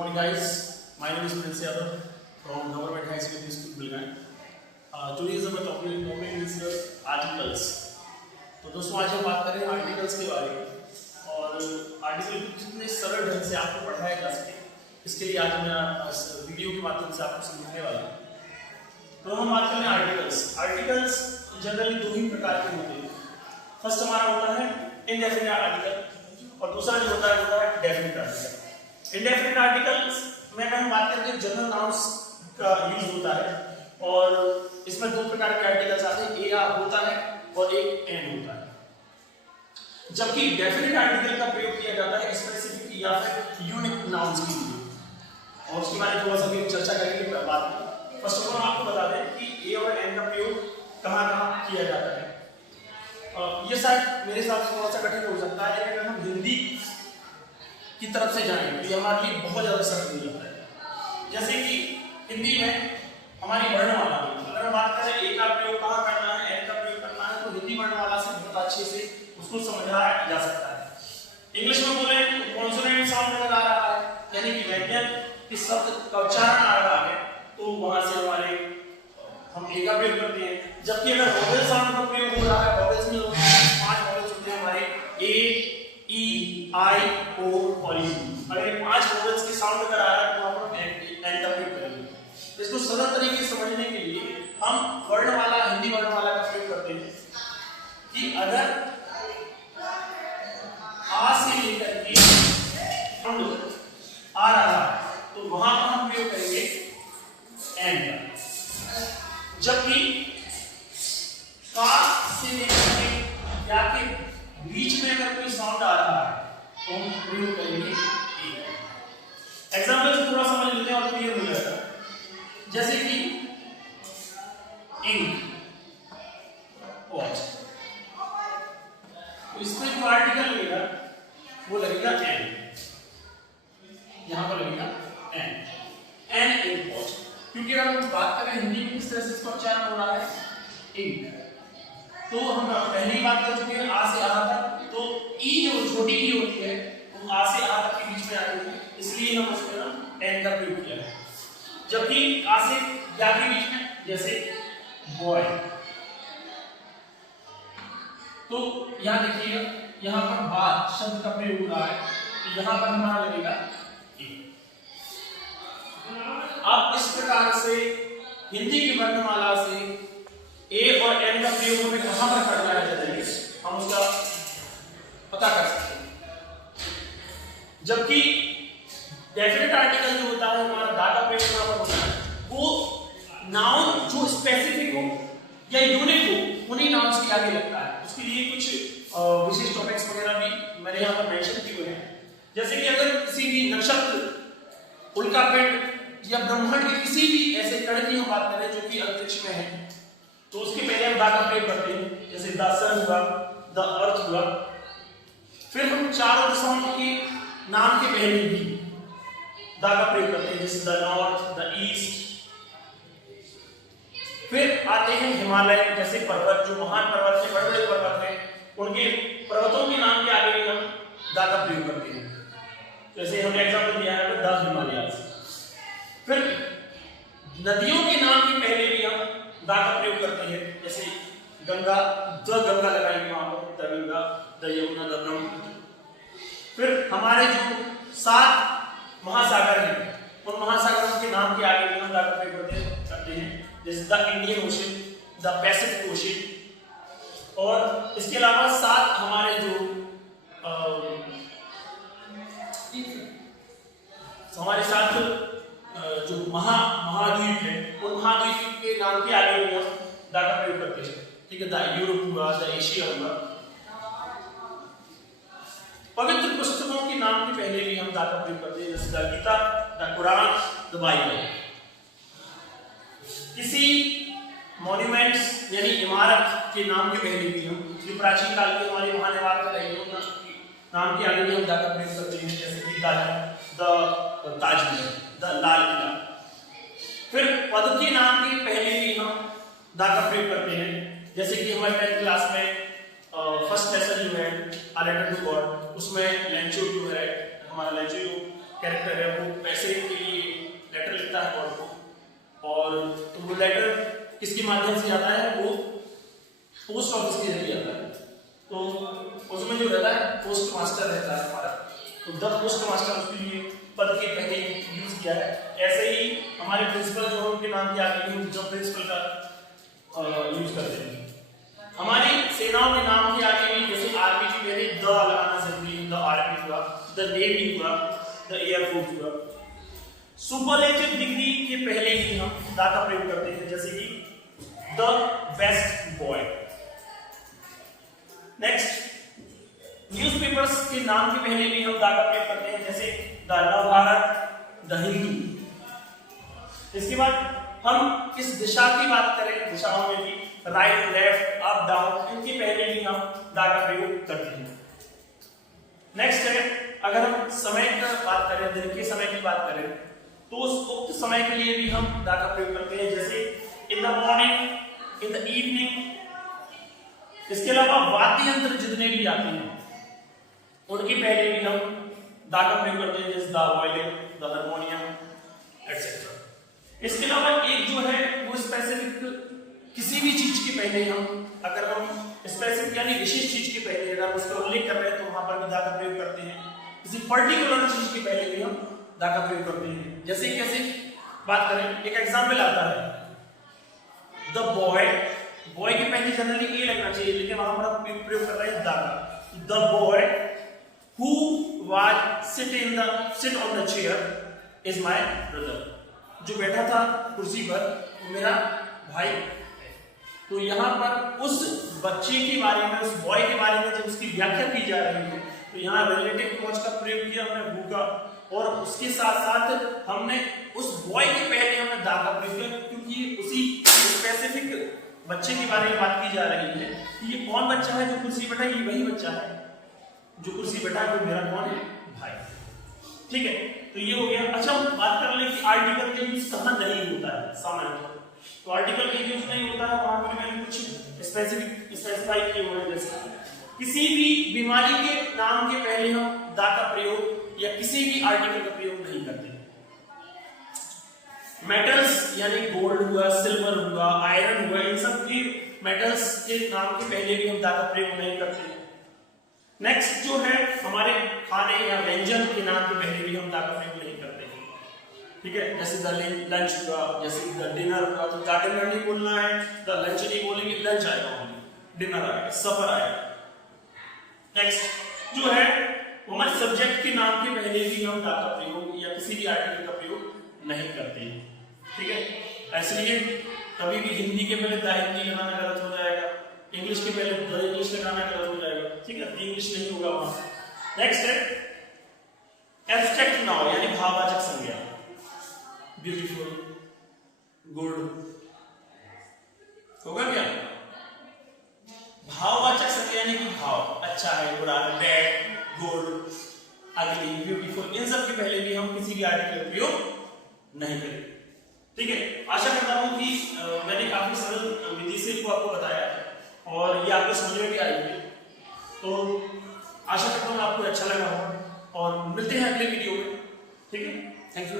morning, guys. My name is Prince Yadav from Government High Secondary School, Bilgan. Today's our topic is articles. तो दोस्तों आज हम बात करें आर्टिकल्स के बारे में और आर्टिकल कितने सरल ढंग से आपको पढ़ाया जा सके इसके लिए आज मैं इस वीडियो के माध्यम से आपको समझाने वाला हूँ। तो हम बात करें आर्टिकल्स। आर्टिकल्स जनरली दो ही प्रकार के होते हैं। फर्स्ट हमारा होता है इनडेफिनिट आर्टिकल और दूसरा जो होता है डेफिनिट आर्टिकल। इंडेफिनिट आर्टिकल्स में अगर हम बात करते हैं जनरल नाउन्स का यूज होता है और इसमें दो प्रकार के आर्टिकल्स आते हैं, ए आर होता है और एक एन होता है। जबकि डेफिनिट आर्टिकल का प्रयोग किया जाता है स्पेसिफिक या फिर यूनिक नाउन्स के लिए और उसके बारे में थोड़ा सा भी चर्चा करेंगे बाद में। फर्स्ट ऑफ ऑल आपको बता दें कि ए और एन का प्रयोग कहाँ किया जाता है। ये शायद मेरे हिसाब से थोड़ा सा कठिन हो सकता है, लेकिन अगर हम हिंदी की तरफ से जाएं तो ये हमारे लिए बहुत ज्यादा सरल हो जाता है। जैसे कि हिंदी में हमारी वर्णमाला में अगर हम बात करें ए का प्रयोग कहाँ करना है, एन का प्रयोग करना है, तो हिंदी वर्णमाला से बहुत अच्छे से उसको समझाया जा सकता है। इंग्लिश में बोले तो कॉन्सोनेंट साउंड नजर आ रहा है, यानी कि व्यंजन के शब्द का उच्चारण आ रहा है, तो वहां से हमारे हम ए का प्रयोग करते हैं। जबकि अगर वोवेल साउंड का प्रयोग हो रहा है, वोवेल्स में 5 वोवेल्स होते हैं हमारे ए, ई, आई, ओ और यू। अगर ये 5 वोवेल्स के साउंड अगर आ रहा है तो वहां पर एन का प्रयोग करेंगे। तो इसको सरल तरीके से समझने के लिए हम वर्णमाला, हिंदी वर्णमाला का प्रयोग करते हैं कि अगर आ से लेकर के साउंड आ रहा है तो वहां पर हम प्रयोग करेंगे एन का। जबकि का से लेकर के या के बीच में अगर कोई साउंड आ रहा है तो हम प्रयोग करेंगे ए। एग्जांपल से थोड़ा समझ लेते हैं और क्लियर हो जाएगा। जैसे कि इंक, वॉच, तो इसमें जो आर्टिकल लगेगा वो लगेगा एन, यहां पर लगेगा एन इंक वॉच। क्योंकि अगर हम बात करें हिंदी में किस तरह से इसका उच्चारण हो रहा है इंक, तो हम पहले ही बात कर चुके हैं आ से आ तक, तो ई जो छोटी ई होती है वो आ से आ तक के बीच में आती है, इसलिए हम उसमें ना एन का प्रयोग किया है। जबकि आ से या के बीच में जैसे बॉय, तो यहां देखिए यहां पर बात शब्द का प्रयोग हो रहा है, तो यहां पर हमारा लगेगा ए। अब इस प्रकार से हिंदी की वर्णमाला से ए और एन का प्रयोग हमें कहां पर करना है जल्दी हम उसका पता कर सकते हैं। जबकि डेफिनेट आर्टिकल जो होता है हमारा दा का प्रयोग कहां पर होता है, वो नाउन जो स्पेसिफिक हो या यूनिक हो उन्हीं नाउन्स के आगे लगता है। उसके लिए कुछ विशेष टॉपिक्स वगैरह भी मैंने यहाँ पर मेंशन किए हुए हैं। जैसे कि अगर किसी भी नक्षत्र, उल्कापिंड या ब्रह्मांड के किसी भी ऐसे कण की हम बात करें जो कि अंतरिक्ष में है, तो उसके पहले हम दा का प्रयोग करते हैं। जैसे द सन हुआ, द अर्थ हुआ। फिर हम चारों दिशाओं के नाम के पहले भी दा का प्रयोग करते हैं, जैसे द नॉर्थ, द ईस्ट। फिर आते हैं हिमालय जैसे पर्वत, जो महान पर्वत है, बड़े बड़े पर्वत हैं, उनके पर्वतों के नाम के आगे भी हम दा का प्रयोग करते हैं। जैसे हमने एग्जांपल दिया है द हिमालयास। फिर नदियों के नाम के पहले भी हम दा का प्रयोग करते हैं, जैसे गंगा, द गंगा लगाएंगे वहां पर, the Ganga, the Yamuna, the Brahmaputra. फिर हमारे जो 7 महासागर हैं, उन महासागरों के नाम के आगे भी हम दा का प्रयोग करते हैं, जैसे the Indian ocean, the Pacific ocean. और इसके अलावा 7 हमारे जो हमारे 7 जो महाद्वीप है, उन महाद्वीप के नाम के आगे भी हम दा का प्रयोग करते हैं। ठीक है, द यूरोप हुआ, द एशिया हुआ। पवित्र पुस्तकों के नाम के पहले भी हम दा का प्रयोग करते हैं, जैसे the Gita, the Quran, the Bible. किसी मॉन्यूमेंट्स यानी इमारत के नाम के पहले भी हम, जो प्राचीन काल की हमारी महान इमारतें रही हैं, नाम के आगे भी हम दा का प्रयोग करते हैं, जैसे कि द ताजमहल, द लाल किला। फिर पद के नाम के पहले भी हम दा का प्रयोग करते हैं, जैसे कि हमारे 10th क्लास में फर्स्ट लेसन जो है अ लेटर टू गॉड, उसमें लेंचो जो है हमारा लेंचो कैरेक्टर है वो पैसे के लिए लेटर लिखता है गॉड को, और तो वो लेटर किसके माध्यम से जाता है, वो पोस्ट ऑफिस के जरिए आता है। तो उसमें जो रहता है पोस्ट मास्टर रहता है हमारा, तो द पोस्ट मास्टर उसके लिए पद के पहले यूज किया है। ऐसे ही हमारे प्रिंसिपल जो उनके नाम के आगे भी जब प्रिंसिपल का यूज करते हैं। हमारी सेनाओं के नाम के आगे भी जैसे आर्मी की पहले द लगाना जरूरी है, द आर्मी हुआ, द नेवी हुआ, द एयरफोर्स हुआ। सुपरलेटिव डिग्री के पहले भी हम द का प्रयोग करते हैं, जैसे कि the best boy. Next, newspapers के नाम के पहले भी हम द का प्रयोग करते हैं, जैसे द नवभारत, द हिंदू। इसके बाद हम इस दिशा की बात करें, दिशाओं में भी राइट, लेफ्ट, अप, डाउन, इनके पहले भी हम द का प्रयोग करते हैं। नेक्स्ट है, अगर हम समय की बात करें, दिन के समय की बात करें, तो उस उक्त समय के लिए भी हम द का प्रयोग करते हैं, जैसे in the morning, in the evening. इसके अलावा वाद्य यंत्र जितने भी आते हैं उनके पहले भी हम द का प्रयोग करते हैं, जैसे the violin, the harmonium etcetera. इसके अलावा एक जो है वो स्पेसिफिक किसी भी चीज के पहले अगर हम स्पेसिफिक यानी विशेष चीज के पहले अगर उसका उल्लेख कर रहे हैं तो वहां पर भी द का प्रयोग करते हैं। किसी पर्टिकुलर चीज के पहले भी हम द का प्रयोग करते हैं। जैसे कैसे बात करें, एक एग्जांपल आता है, द बॉय, बॉय के पहले जनरली ए लगना चाहिए, लेकिन वहां पर हम प्रयोग कर रहे हैं द का। The boy who was sit on the chair is my brother. जो बैठा था कुर्सी पर वो मेरा भाई है। तो यहाँ पर उस बच्चे के बारे में, उस बॉय के बारे में जब उसकी व्याख्या की जा रही है तो यहाँ रिलेटिव क्लॉज का प्रयोग किया हमने हु का, और उसके साथ साथ हमने उस बॉय के पहले हमने द का प्रयोग किया, क्योंकि उसी स्पेसिफिक बच्चे के बारे में बात की जा रही है कि ये कौन बच्चा है जो कुर्सी बैठा है, ये वही बच्चा है जो कुर्सी बैठा है, तो मेरा कौन है, भाई। ठीक है, तो ये हो गया। अच्छा, बात कर लें कि आर्टिकल का यूज कहाँ नहीं होता है सामान्यतः। तो आर्टिकल का यूज नहीं होता है वहां पर मैंने कुछ स्पेसिफाई किए हुए हैं, जैसे किसी भी बीमारी के नाम के पहले हम द का प्रयोग या किसी भी आर्टिकल का प्रयोग नहीं करते। मेटल्स यानी गोल्ड हुआ, सिल्वर हुआ, आयरन हुआ, इन सब के मेटल्स के नाम के पहले भी हम द का प्रयोग नहीं करते। नेक्स्ट जो है हमारे खाने या व्यंजन के नाम के पहले भी हम द का प्रयोग नहीं करते। ठीक है, जैसे द लंच हुआ, जैसे द डिनर हुआ, तो द डिनर नहीं बोलना है, द लंच नहीं बोलेंगे, लंच आएगा, डिनर आएगा, सफर आएगा। नेक्स्ट जो है हमारे सब्जेक्ट के नाम के पहले भी हम द का प्रयोग या किसी भी आर्टिकल का प्रयोग नहीं करते हैं। ठीक है, इसलिए कभी भी हिंदी के पहले द हिंदी लगाना गलत हो जाएगा, इंग्लिश के पहले द इंग्लिश लगाना गलत हो जाएगा। ठीक है, द इंग्लिश नहीं होगा वहां। नेक्स्ट है एब्स्ट्रैक्ट नाउन यानी भाववाचक संज्ञा, ब्यूटीफुल, गुड, होगा क्या? भाववाचक संज्ञा यानी कि भाव, अच्छा है, बुरा है, बैड, गुड, अगली, ब्यूटीफुल, इन सब के पहले भी हम किसी भी आर्टिकल का प्रयोग नहीं करें। ठीक है, आशा करता हूं कि मैंने काफी सरल विधि से इसको आपको बताया और ये आपको समझ में भी आएगी। तो आशा करता हूं आपको अच्छा लगा हो और मिलते हैं अगले वीडियो में। ठीक है, थैंक यू।